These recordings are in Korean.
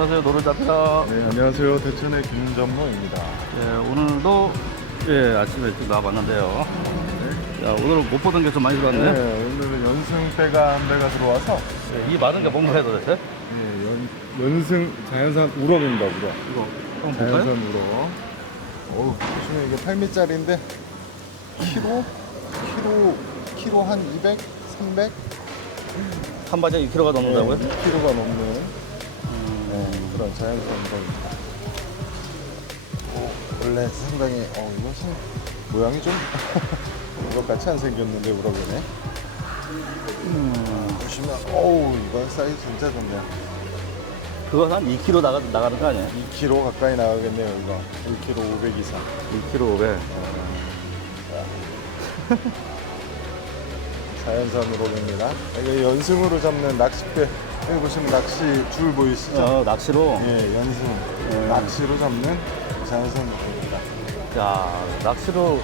예, 안녕하세요. 노르잡입니다. 네, 안녕하세요. 대천의 김전모입니다. 예, 오늘도 예, 아침에 일찍 나와봤는데요. 야, 오늘은 못 보던 게 좀 많이 네, 들어왔네. 오늘은 연승 배가 한 배가 들어와서 예, 이 많은 게 뭔가요, 도대체? 네, 연, 연승 자연산 우럭입니다, 우럭. 이거 한번 볼까요? 자연산 우럭. 어우, 보시면 이게 8미짜리인데 키로? 키로, 키로 한 200? 300? 한 바지에 2kg가 넘는다고요? 네, 2kg가 넘는 네, 그런 자연산 우럭입니다. 어, 원래 상당히, 어, 이거 참 모양이 좀 우럭 같이 안 생겼는데 우럭이네. 음, 보시면, 어우, 이건 사이즈 진짜 좋네요. 그건 한 2kg 나가, 나가는 거 아니에요? 2kg 가까이 나가겠네요, 이거. 1kg 500 이상. 2kg 500. 자연산 우럭입니다. 이거 연승으로 잡는 낚싯배. 여기 보시면 낚시 줄 보이시죠? 어, 낚시로. 예, 연승. 예. 낚시로 잡는 자연산 우럭입니다. 야, 낚시로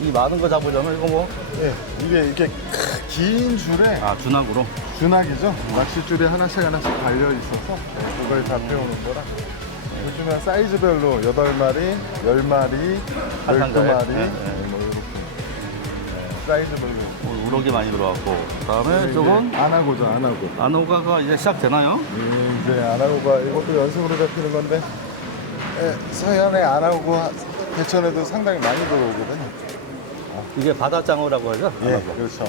이 많은 거 잡으려면 이거 뭐? 예, 이게 이렇게 크- 긴 줄에 아, 준학으로. 준하기죠. 낚싯줄이 하나씩 하나씩 달려 있어서 네, 그걸 잡혀오는 거라. 보시면 사이즈별로 8마리, 10마리, 한상자에? 12마리, 네, 뭐 이렇게 네, 사이즈별로. 오, 우럭이 많이 들어왔고. 그 다음에 이게 저건 안 하고죠, 안 하고. 안호가가 이제 시작되나요? 네, 이제 안 하고가 이것도 연승으로 잡히는 건데 예, 서해안에 안 하고 대천에도 상당히 많이 들어오거든요. 이게 바다장어라고 하죠? 예, 안호가. 그렇죠.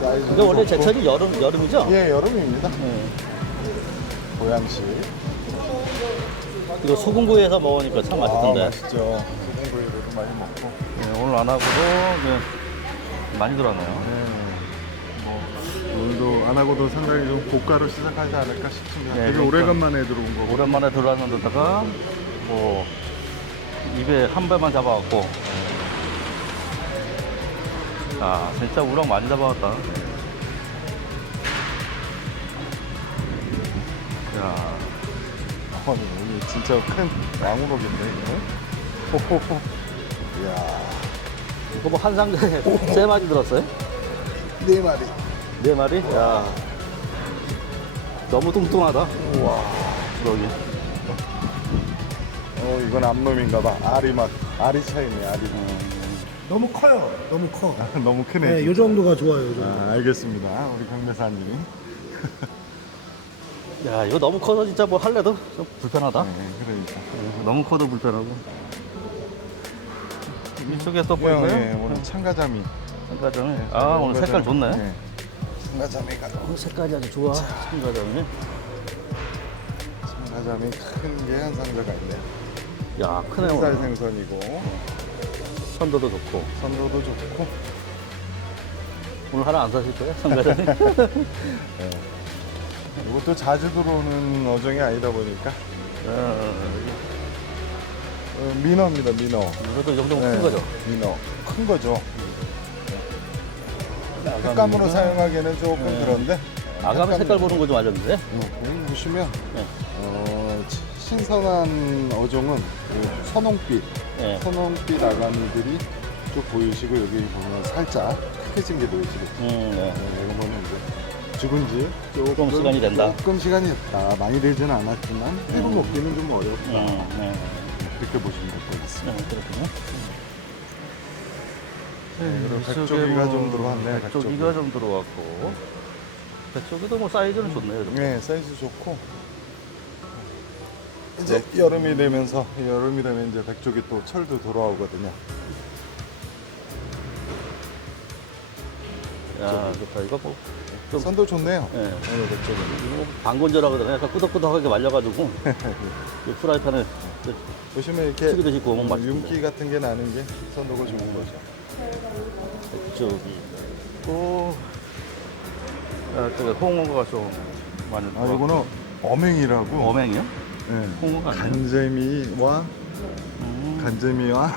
사이즈. 이게 원래 제철이 여름, 여름이죠? 예, 여름입니다. 예. 고양시. 이거 소금구이에서 먹으니까 참 아, 맛있던데. 맛있죠. 많이 먹고. 예, 오늘 안 하고도 예, 많이 들어왔네요. 예, 뭐 오늘도 안 하고도 상당히 좀 고가로 시작하지 않을까 싶습니다. 예, 되게 그러니까. 오래간만에 들어온 거고. 오랜만에 들어왔는데다가 뭐 입에 한 배만 잡아갖고 아 진짜 우럭 많이 잡아왔다 야 어, 이게 진짜 큰 왕우럭인데 이거. 호호호. 이야. 이거 뭐 한 상자에 세 마리 들었어요? 네 마리. 네 마리? 야 너무 뚱뚱하다 우와. 우럭이 어 이건 암놈인가 봐. 알이 막 알이 차 있네. 알이. 너무 커요. 너무 커. 너무 크네. 네, 요 정도가 좋아요. 요 정도. 아, 알겠습니다. 우리 강매사님이. 야 이거 너무 커서 진짜 뭐 할래도 좀 불편하다 네, 그러니까. 너무 커도 불편하고 이쪽에 또 형, 보이세요? 예, 오늘 참가자미. 참가점이. 아 오늘 색깔 좋네. 네. 참가자미가 어, 색깔이 아주 좋아. 참가점이. 참가자미 큰 게 한 상자가 있네요. 야 크네 햇살 오늘 생선이고. 선도도 좋고. 선도도 좋고. 오늘 하나 안 사실 거야 참가점이? 이것도 자주 들어오는 어종이 아니다 보니까. 어, 어, 민어입니다. 민어. 이것도 이 정도 네, 큰 거죠 민어. 큰 거죠. 횟감으로 사용하기에는 조금 네. 그런데 아가미 색깔 보는 거좀 어, 여기 보시면 네. 어, 치- 신선한 어종은 그 선홍빛, 네. 선홍빛 아가미들이 쭉 보이시고 여기 보면 살짝 크게진 게 보이시겠죠. 음, 네. 네, 이거 보면 이제 죽은 지 조금 시간이 된다. 조금 시간이 됐다. 많이 되지는 않았지만 회로 먹기는 좀 어렵다. 음, 네. 그렇게 보시면 될 것 같습니다. 네, 그렇군요 네, 이쪽에 백조기가 뭐좀 들어왔네. 백조기가 좀 들어왔고 백조기도 뭐 사이즈는 좋네요 좀. 네, 사이즈 좋고. 이제 여름이 되면서 여름이 되면 이제 백조기 또 철도 돌아오거든요. 야 좋다 이거 뭐 좀, 선도 좋네요. 예. 오늘 백조기. 이거 뭐 방건조라고 그러나 약간 꾸덕꾸덕하게 말려가지고 이 프라이팬에 보시면 이렇게 튀기듯이 구우면 맛있습니다. 윤기 같은 게 나는 게 선도가 좋은 거죠. 백조기 또 아, 또 홍어가 좀 많이 아, 이거는 어맹이라고. 어맹이요? 네. 홍어가 아니에요? 간재미와 음, 간재미와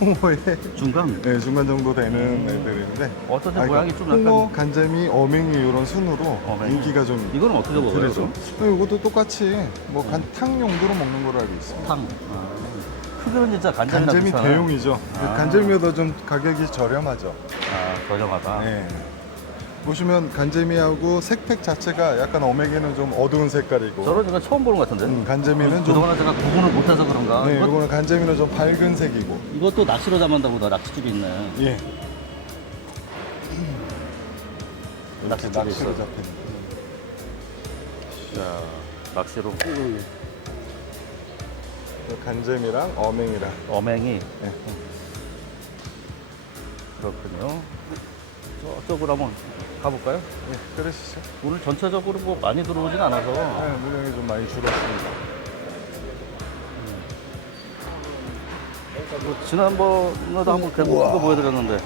홍어의 중간 네, 중간 정도 되는 애들인데 어쩐지 아, 모양이 좀 약간 홍어, 간재미, 어맹이 이런 순으로 어맹이. 인기가 좀 이거는 어떻게 먹어요? 그럼? 이것도 똑같이 뭐 간, 탕 용도로 먹는 걸로 알고 있습니다. 탕 아, 크기는 진짜 간장이랑 간재미. 대용이죠. 아. 간재미보다 좀 가격이 저렴하죠. 아 저렴하다 네. 보시면 간재미하고 색팩 자체가 약간 어묵에는 좀 어두운 색깔이고 저런 제가 처음 보는 것 같은데. 음, 간재미는 좀 그동안에 제가 구분을 못해서 그런가. 네, 이것, 이거는 간재미는 좀 밝은 색이고 이것도 낚시로 잡는다 보다 낚시줄이 있네. 예 이렇게 낚싯줄이 낚시로 있어. 잡히는 야, 낚시로. 그 간재미랑 어맹이랑 어맹이 예. 그렇군요. 저쪽으로 한번 가볼까요? 예, 그러시죠. 오늘 전체적으로 뭐 많이 들어오진 않아서. 네, 물량이 좀 많이 줄었습니다. 뭐 지난번에도 한번 계속 거 보여드렸는데.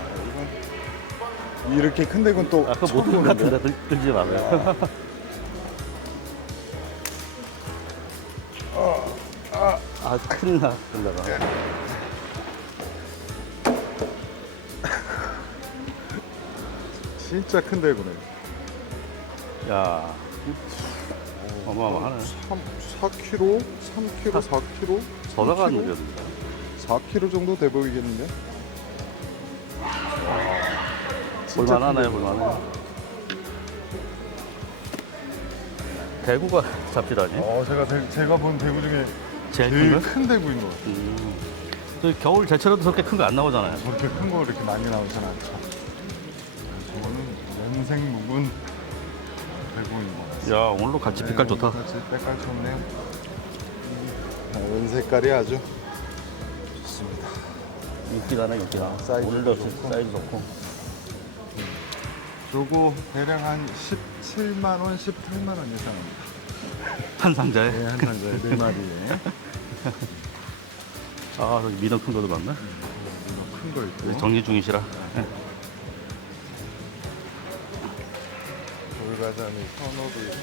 이렇게 큰 덱은 또 아까 처음 못든 것 보는데. 같은데. 들, 들지 마세요. 아, 큰일 나, 들다 진짜 큰 덱이네 야, 어마어마하네. 3, 4kg? 3kg? 4kg? 전화가 안 3kg? 느껴진다. 4kg 정도 돼 보이겠는데? 진짜 볼만하네요, 큰 볼만해. 대구가 잡히다니. 어, 제가 대- 제가 본 대구 중에 제일 제일 큰 거? 큰 대구인 것 같아요. 음. 저 겨울 제철에도 저렇게 큰 거 안 나오잖아요. 그렇게 큰 거 이렇게 많이 나오진 않죠. 연생 묵은 대구인 것 같아요. 야, 오늘도 같이 빛깔 좋다. 같이 색깔 좋네요. 아, 은 색깔이 아주 좋습니다. 인기다네, 인기다. 사이즈도 오늘도 좋고. 사이즈 좋고. 요거 대략 한 17만 원, 18만 원 이상입니다. 한 상자에. 네, 한 상자에 네 마리에. 아, 저기 미너 큰 거도 많네. 큰거 있고. 정리 중이시라. 돌가자미 선호도 있고.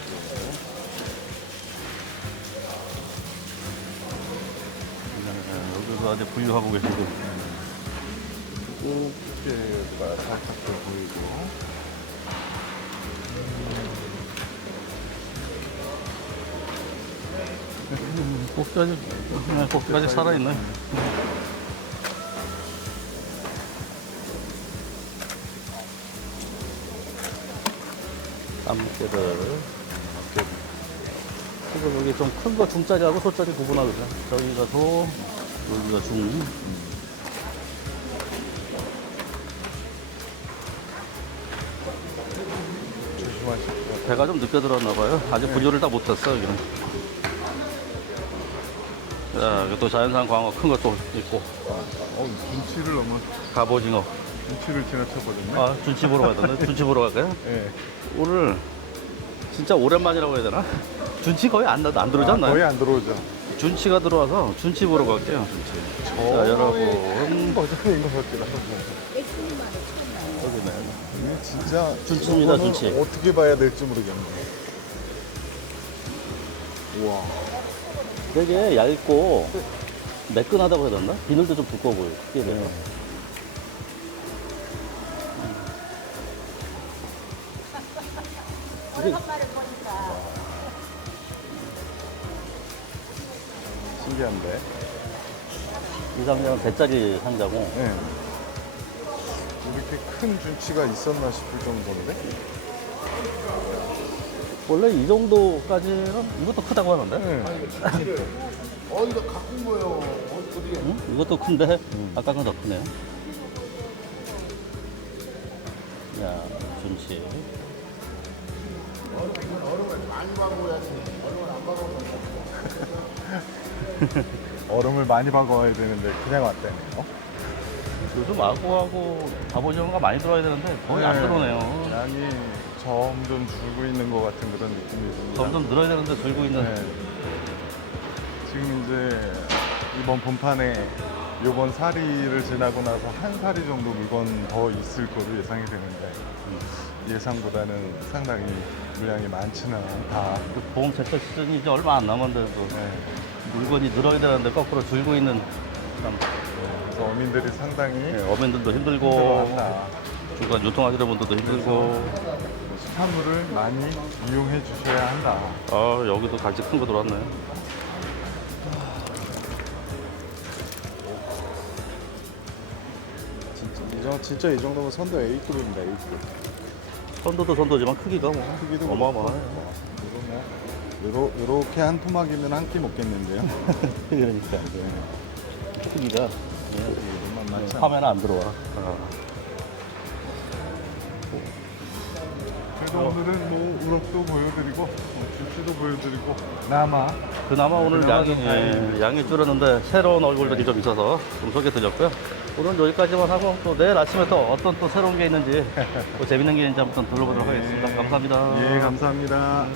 네, 여기서 아직 분류하고 계시고. 꽃게가 살짝 보이고. 꼭지까지, 네, 꼭지까지 살아있네. 땀깨들. 지금 여기 좀 큰 거 중짜리하고 소짜리 구분하거든. 저기가 소, 여기가 중. 조심하십시오. 배가 좀 늦게 들어왔나 봐요. 아직 분류를 다 못했어, 여기는. 자, 여기 또 자연산 광어 큰 것도 있고, 어, 준치를 너무 갑오징어. 준치를 지나쳐버렸네. 아, 준치 보러 가야 되나? 준치 보러 갈까요? 예. 오늘 진짜 오랜만이라고 해야 되나? 준치 거의 안, 나- 안 들어오지 아, 않나요? 거의 안 들어오죠. 준치가 들어와서 준치 보러 갈게요. 준치. 자, 여러분. 버전인 것 같긴 하고. 이게 진짜 준치입니다, 이거는 준치. 어떻게 봐야 될지 모르겠네. 우와. 되게 얇고 매끈하다고 해야 되나? 비늘도 좀 두꺼워 보여요. 이게 신기한데. 이 상자는 대짜리 상자고 네. 이렇게 큰 준치가 있었나 싶을 정도인데. 원래 이 정도까지는 이것도 크다고 하는데? 네. 어 이거 갖고 온 거예요. 어? 응? 이것도 큰데 아까 건더 크네요. 야, 준치. 얼음을 많이 박아야 되는데 그냥 왔다네요. 요즘 아구하고 갑오징어가 많이 들어와야 되는데 거의 안 네. 들어오네요. 양이 점점 줄고 있는 것 같은 그런 느낌이 듭니다. 점점 늘어야 되는데 들고 있는. 네. 지금 이제 이번 본판에 이번 사리를 지나고 나서 한 사리 정도 물건 더 있을 거로 예상이 되는데 예상보다는 상당히 물량이 많지는 않다. 그봄 제철 시즌이 이제 얼마 안 남았는데도 네. 물건이 늘어야 되는데 거꾸로 줄고 있는 참, 그래서 어민들이 상당히 예, 어민들도 힘들고 힘들어한다. 중간 유통하시는 분들도 힘들고 수산물을 많이 이용해 주셔야 한다. 아 여기도 갈치 큰거 들어왔네. 이, 정, 진짜 이 정도면 선도 A급입니다. A급. 선도도 선도지만 크기가 뭐 크기도 어마어마해. 이거 뭐 요러, 요렇게 한 토막이면 한 끼 먹겠는데요. 그러니까 이제 크기가 이것만 많지 않아. 화면 안 들어와. 아. 그래서 오늘은 뭐 우럭도 보여드리고 뭐 주치도 보여드리고 남아 그나마 오늘 그나마 양이, 좀. 예, 양이 줄었는데 새로운 얼굴들이 좀 있어서 좀 소개드렸고요. 오늘 여기까지만 하고 또 내일 아침에 또 어떤 또 새로운 게 있는지 또 재밌는 게 있는지 한번 둘러보도록 하겠습니다. 감사합니다. 예 감사합니다.